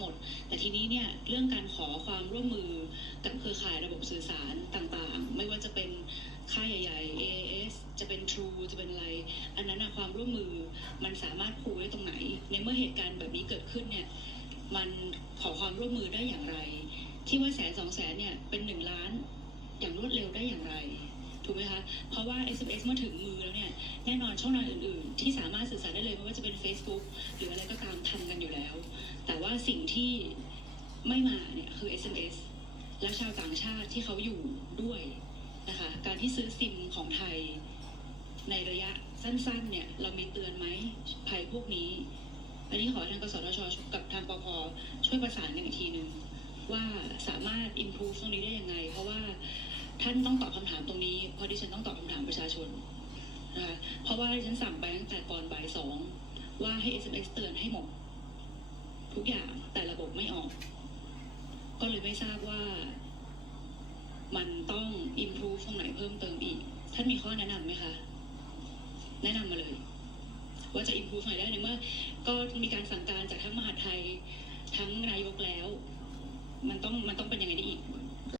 หมด แต่ทีนี้เนี่ยเรื่องการขอความร่วมมือกับเครือข่ายระบบสื่อสารต่างๆ ไม่ว่าจะเป็นค่ายใหญ่ๆ AAS จะเป็น True จะเป็นอะไร อันนั้นนะความร่วมมือมันสามารถพูดได้ตรงไหน ในเมื่อเหตุการณ์แบบนี้เกิดขึ้นเนี่ยมันขอความร่วมมือได้อย่างไร ที่ว่าแสนสองแสนเนี่ยเป็นหนึ่งล้านอย่างรวดเร็วได้อย่างไรถูกไหมคะ เพราะว่า SMS เมื่อถึงมือแล้วเนี่ย แน่นอนช่องทางอื่นๆ ที่สามารถสื่อสารได้เลยไม่ว่าจะเป็น Facebook หรืออะไรก็ตามทำกันอยู่ ว่าสิ่งที่ไม่มาเนี่ยคือ SMS และชาวต่างชาติที่เขาอยู่ด้วยนะคะการที่ซื้อซิมของไทย ในระยะสั้นๆเนี่ยเรามีเตือนไหมภัยพวกนี้ อันนี้ขอทางกสทชกับทางปพช่วยประสานกันอีกทีหนึ่งว่าสามารถ improve ตรงนี้ได้ยังไง เพราะว่าท่านต้องตอบคำถามตรงนี้เพราะดิฉันต้องตอบคำถามประชาชนนะคะเพราะว่าดิฉันสั่งไปตั้งแต่ก่อนบ่ายสองว่าให้ SMS เตือนให้หมด ทุกอย่างแต่ระบบไม่ออก ก็เลยไม่ทราบว่า มันต้อง improve ตรงไหนเพิ่มเติมอีก ท่านมีข้อแนะนำไหมคะ แนะนำมาเลย ว่าจะ improve หนได้ในเมื่อก็มีการสั่งการจากทั้งมหาไทย ทั้งนายกแล้ว มันต้องมันต้องเป็น